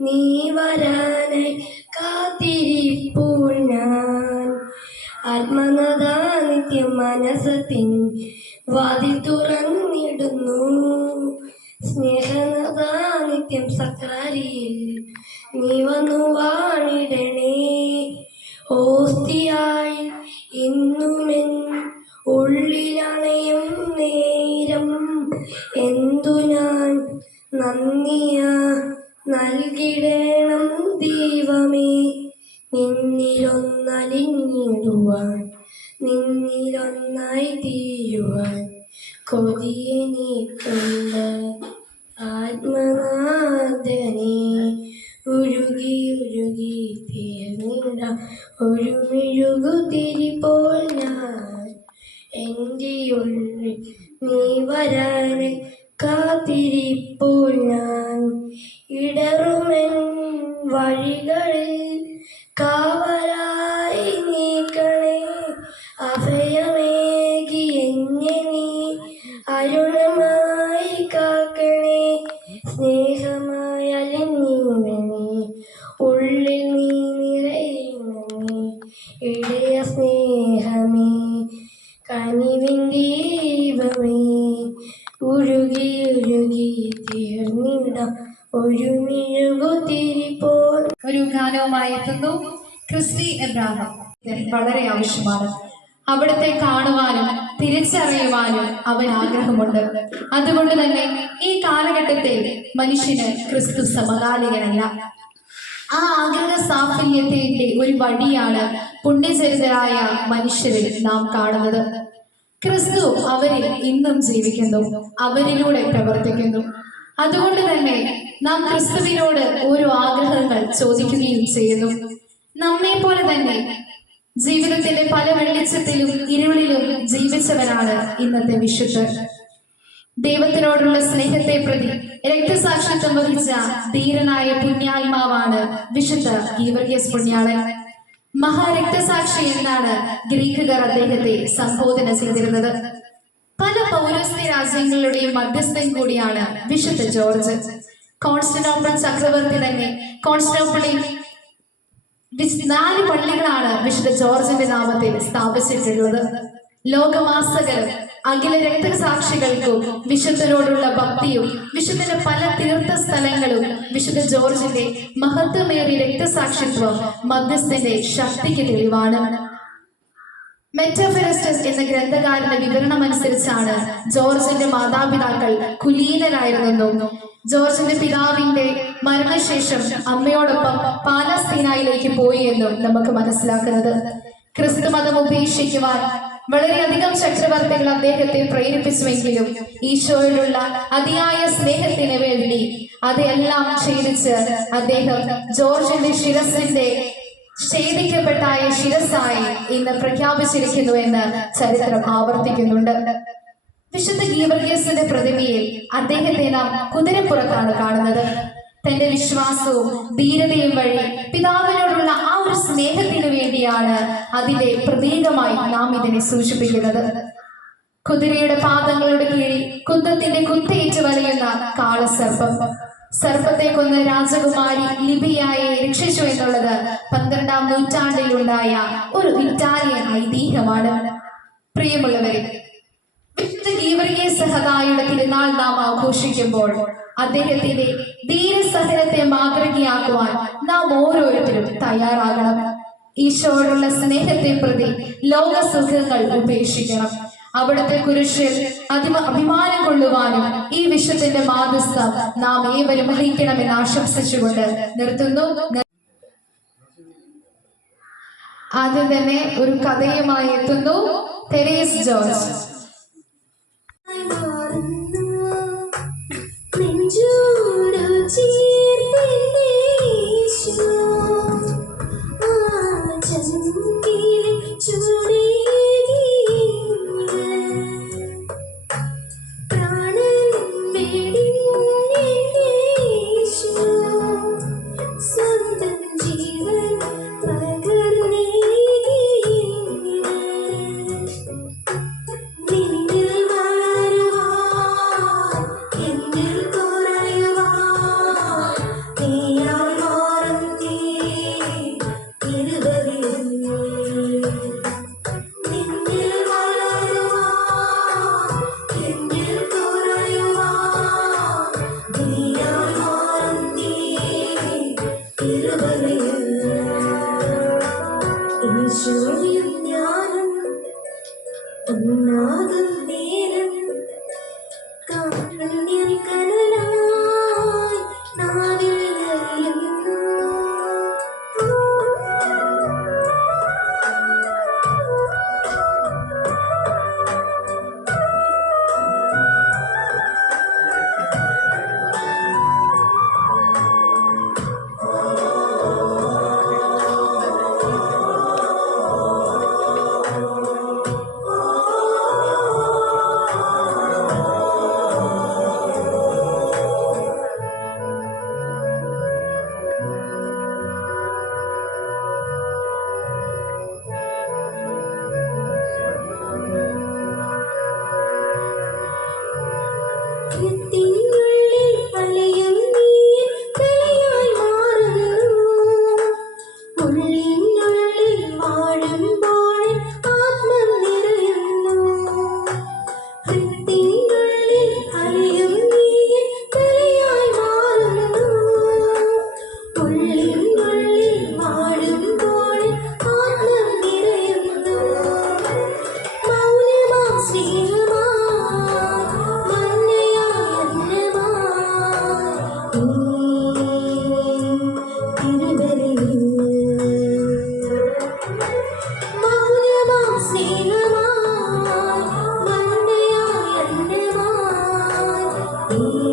നീ വരാനായി കാത്തിരിപ്പോൾ ഞാൻ. ആത്മനദാ നിത്യം മനസ്സത്തിൻ വാതിൽ തുറന്നിടുന്നു. സ്നേഹനദാ നിത്യം സക്കാരിയിൽ നീ വന്നു വാണിടണേ തീരുവാൻ കൊതിയെനിക്കുണ്ട് ആത്മനാഥനെ ഉരുകി ഉരുകി തീർന്നിട ഒരു മെഴുകുതിരിപ്പോൾ ഞാൻ എന്റെ ഉള്ളിൽ നീ വരാനെ കാത്തിരിപ്പോൾ ഞാൻ ഇടറുമെൻ ഇടയ സ്നേഹമേ കനിവിൻ ദീപമേ ഉരുകി ഉരുകി തീർന്നിടാം ഒരു മെഴുകുതിരിപ്പോൾ ഒരു ഗാനവുമായി എത്തുന്നു ക്രിസ്റ്റി എബ്രാഹാം. വളരെ ആവശ്യമാണ്. അവിടുത്തെ കാണുവാനും തിരിച്ചറിയുവാനും അവൻ ആഗ്രഹമുണ്ട്. അതുകൊണ്ട് തന്നെ ഈ കാലഘട്ടത്തിൽ മനുഷ്യന് ക്രിസ്തു സമകാലികനല്ല. ആ ആഗ്രഹ സാഫല്യത്തിന്റെ ഒരു വടിയാണ് പുണ്യചരിതരായ മനുഷ്യരിൽ നാം കാണുന്നത്. ക്രിസ്തു അവരിൽ ഇന്നും ജീവിക്കുന്നു അവരിലൂടെ പ്രവർത്തിക്കുന്നു. അതുകൊണ്ട് തന്നെ നാം ക്രിസ്തുവിനോട് ഓരോ ആഗ്രഹങ്ങൾ ചോദിക്കുകയും ചെയ്യുന്നു. നമ്മെ പോലെ തന്നെ ജീവിതത്തിന്റെ പല വെളിച്ചത്തിലും ഇരുളിലും ജീവിച്ചവരാണ് ഇന്നത്തെ വിശുദ്ധർ. ദൈവത്തിനോടുള്ള സ്നേഹത്തെ പ്രതി രക്തസാക്ഷിത്വം വഹിച്ച ധീരനായ പുണ്യാത്മാവാണ് വിശുദ്ധ ഗീവർഗീസ് പുണ്യാളൻ. മഹാരക്തസാക്ഷി എന്നാണ് ഗ്രീക്കുകാർ അദ്ദേഹത്തെ സംബോധന ചെയ്തിരുന്നത്. പല പൗരസ്ത്യ രാജ്യങ്ങളുടെയും മധ്യസ്ഥൻ കൂടിയാണ് വിശുദ്ധ ജോർജ്. കോൺസ്റ്റന്റോപ്പിൾ ചക്രവർത്തി തന്നെ കോൺസ്റ്റന്റോപ്പിളിൽ നാല് പള്ളികളാണ് വിശുദ്ധ ജോർജിന്റെ നാമത്തിൽ സ്ഥാപിച്ചിട്ടുള്ളത്. ലോകമാസകലം അഖില രക്തസാക്ഷികൾക്കും വിശുദ്ധരോടുള്ള ഭക്തിയും വിശുദ്ധന്റെ പല തീർത്ഥ സ്ഥലങ്ങളും വിശുദ്ധ ജോർജിന്റെ മഹത്വമേറിയ രക്തസാക്ഷിത്വം മധ്യസ്ഥന്റെ ശക്തിക്ക് തെളിവാണ്. മെറ്റഫെറസ്റ്റസ് എന്ന ഗ്രന്ഥകാരന്റെ വിവരണം അനുസരിച്ചാണ് ജോർജിന്റെ മാതാപിതാക്കൾ കുലീനരായിരുന്നെന്നും ജോർജിന്റെ പിതാവിന്റെ മരണശേഷം അമ്മയോടൊപ്പം പാലസ്തീനായിലേക്ക് പോയി എന്നും നമുക്ക് മനസ്സിലാക്കുന്നത്. ക്രിസ്തു മതം ഉപേക്ഷിക്കുവാൻ വളരെയധികം ചക്രവർത്തികൾ അദ്ദേഹത്തെ പ്രേരിപ്പിച്ചുവെങ്കിലും ഈശോയിലുള്ള അതിയായ സ്നേഹത്തിന് വേണ്ടി അതെല്ലാം ക്ഷീണിച്ച് അദ്ദേഹം ജോർജിന്റെ ശിരസിന്റെ ഛേദിക്കപ്പെട്ടായ ശിരസായി ഇന്ന് പ്രഖ്യാപിച്ചിരിക്കുന്നു എന്ന് ചരിത്രം ആവർത്തിക്കുന്നുണ്ട്. വിശുദ്ധ ഗീവർഗീസിന്റെ പ്രതിമയിൽ അദ്ദേഹത്തെ നാം കുതിരപ്പുറത്താണ് കാണുന്നത്. തന്റെ വിശ്വാസവും ധീരതയും വഴി പിതാവിനോടുള്ള ആ ഒരു സ്നേഹത്തിന് വേണ്ടിയാണ് അതിന്റെ പ്രതീകമായി നാം ഇതിനെ സൂചിപ്പിക്കുന്നത്. കുതിരയുടെ പാദങ്ങളുടെ കീഴിൽ കുന്തത്തിന്റെ കുത്തേറ്റ് വലയുന്ന കാളസർപ്പം. സർപ്പത്തെ കൊന്ന് രാജകുമാരി ലിബിയായെ രക്ഷിച്ചു എന്നുള്ളത് പന്ത്രണ്ടാം നൂറ്റാണ്ടിൽ ഉണ്ടായ ഒരു ഇറ്റാലിയൻ ഐതിഹ്യമാണ്. പ്രിയമുള്ളവരെ വിശുദ്ധ ഗീവറിയെ സഹതായുടെ തിരുനാൾ നാം ആഘോഷിക്കുമ്പോൾ അദ്ദേഹത്തിന്റെ ധീരസഹനത്തെ മാതൃകയാക്കുവാൻ നാം ഓരോരുത്തരും തയ്യാറാകണം. ഈശോയോടുള്ള സ്നേഹത്തെ പ്രതി ലോകസുഖങ്ങൾ ഉപേക്ഷിക്കണം. അവിടുത്തെ കുരിശിൽ അതിമ അഭിമാനം കൊള്ളുവാനും ഈ വിശ്വത്തിന്റെ മാതൃസ്ഥ നാം ഏവരും വഹിക്കണമെന്ന് ആശംസിച്ചുകൊണ്ട് നിർത്തുന്നു. ആദ്യം തന്നെ ഒരു കഥയുമായി എത്തുന്നു. Therese George. Oh.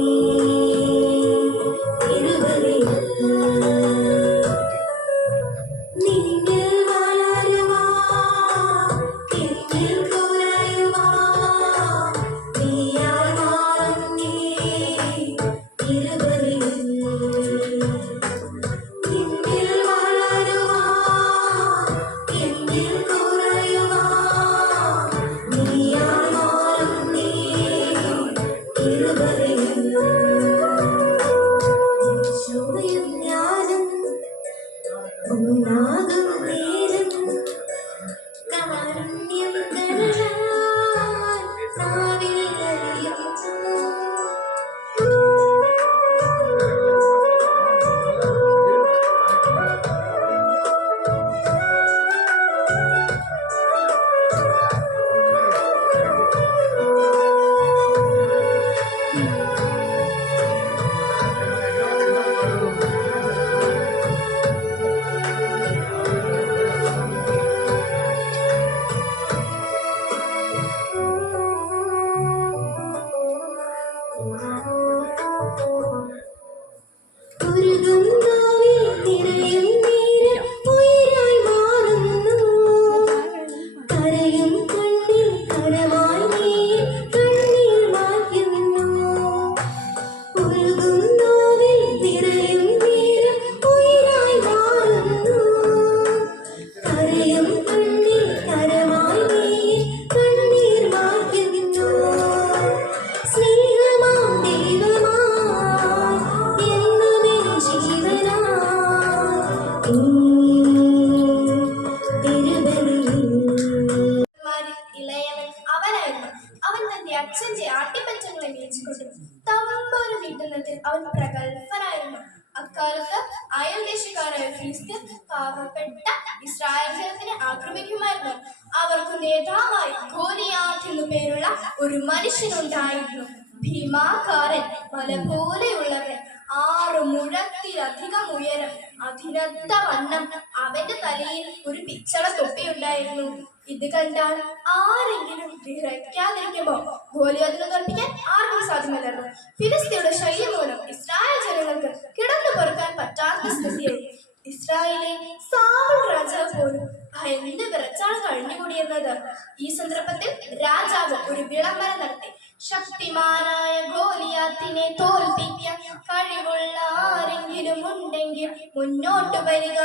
ഫിലിസ്തീൻ പാവപ്പെട്ട ഇസ്രായേൽ ജനത്തിനെ ആക്രമിക്കുമായിരുന്നു. അവർക്ക് നേതാവായി ഗോലിയാത്ത് എന്നു പേരുള്ള ഒരു മനുഷ്യനുണ്ടായിരുന്നു. ഭീമാകാരൻ മല പോലെയുള്ളവൻ ആറ് മുഴത്തിലധികം ഉയരം അതിനത്ത വണ്ണം അവന്റെ തലയിൽ ഒരു പിച്ചള തൊപ്പിയുണ്ടായിരുന്നു. ഇത് കണ്ടാൽ ആരെങ്കിലും വിറയ്ക്കാതിരിക്കുമ്പോ ഗോലിയാത്തിനെ മുന്നോട്ട് വരിക.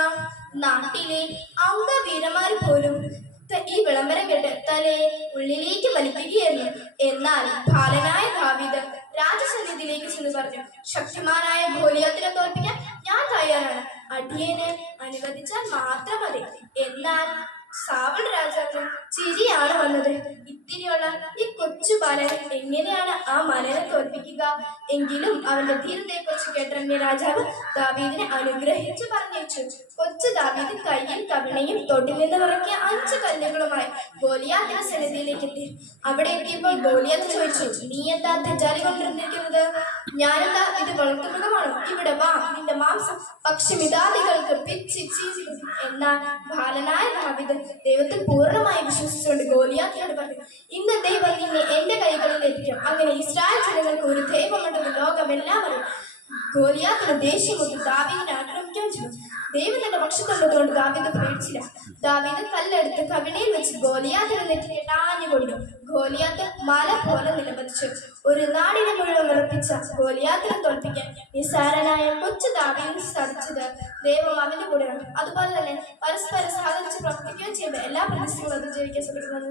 നാട്ടിലെ അംഗവീരന്മാർ പോലും ഈ വിളംബരം കേട്ട് തലയെ ഉള്ളിലേക്ക് വലിക്കുകയായിരുന്നു. എന്നാൽ ബാലനായ ഭാവിത രാജസന്നിധിയിലേക്ക് ചെന്ന് പറഞ്ഞു ശക്തിമാനായ ഗോലിയാത്തിനെ തോൽപ്പിക്കാൻ ഞാൻ തയ്യാറാണ്. അടിയനെ അനുവദിച്ചാൽ മാത്രം മതി. എന്നാൽ സാവൺ രാജാവിന് ചിരിയാണ് വന്നത്. ഇത്തിരിയുള്ള ഈ കൊച്ചു ബാലൻ എങ്ങനെയാണ് ആ മലനെ തോൽപ്പിക്കുക? എങ്കിലും അവന്റെ ധീരതയെക്കുറിച്ച് കേട്ടറിഞ്ഞ രാജാവ് ദാവീദിനെ അനുഗ്രഹിച്ചു പറഞ്ഞു കൊച്ചു ദാവീദ് കയ്യിൽ കവിണയും തൊട്ടിൽ നിന്ന് ഇറക്കിയ അഞ്ച് കല്ലുകളുമായി ഗോലിയാത്തിന്റെ സന്നിധിയിലേക്ക് എത്തി. അവിടെ എത്തിയപ്പോൾ ഗോലിയാത്ത് ചോദിച്ചു നീ എന്താ തെജാരി കൊണ്ടിരുന്നിരിക്കുന്നത്? ഞാനെന്താ ഇത് വളർത്തുമൃഗമാണോ ഇവിടെ വാ നിന്റെ മാംസം പക്ഷിമിതാദികൾക്ക് പിച്ചി ചീച്ചി എന്നാൽ ബാലനായ ദാവീദ് ദൈവത്തിൽ പൂർണമായി വിശ്വസിച്ചുകൊണ്ട് ഗോലിയാത്തിനോട് പറഞ്ഞു ഇന്ന് ദൈവം നിന്നെ എന്റെ കൈകളിൽ ഏൽപ്പിക്കും. അങ്ങനെ ഇസ്രായേൽ ജനങ്ങൾക്ക് ഒരു ദൈവമുണ്ടെന്ന് എല്ലാവരും അറിയും ഗോലിയാത്തിന് കൊണ്ട് ദാവീദിനെ ആക്രമിക്കാൻ ചെയ്തു ദൈവം തന്റെ പക്ഷത്തുള്ളതുകൊണ്ട് ദാവീദ് പേടിച്ചില്ല. ദാവീദ് കല്ലെടുത്ത് കവിണയിൽ വെച്ച് ഗോലിയാത്തിന് നെറ്റിനെ ടാഞ്ഞുകൊണ്ടു ഗോലിയാത്ത് മല പോലെ നിലപതിച്ചു. ഒരു നാടിനെ മുഴുവൻ ഉറപ്പിച്ച ഗോലിയാത്തിനെ തോൽപ്പിക്കാൻ നിസാരനായ കൊച്ചു ദാവീദിന് സാധിച്ചത് ദൈവം അവന്റെ കൂടെയാണ്. അതുപോലെ തന്നെ പരസ്പരം സഹകരിച്ച് പ്രവർത്തിക്കുകയും ചെയ്യുമ്പോൾ എല്ലാ പ്രതിസന്ധികളും അതിജീവിക്കാൻ ശ്രമിക്കുന്നത്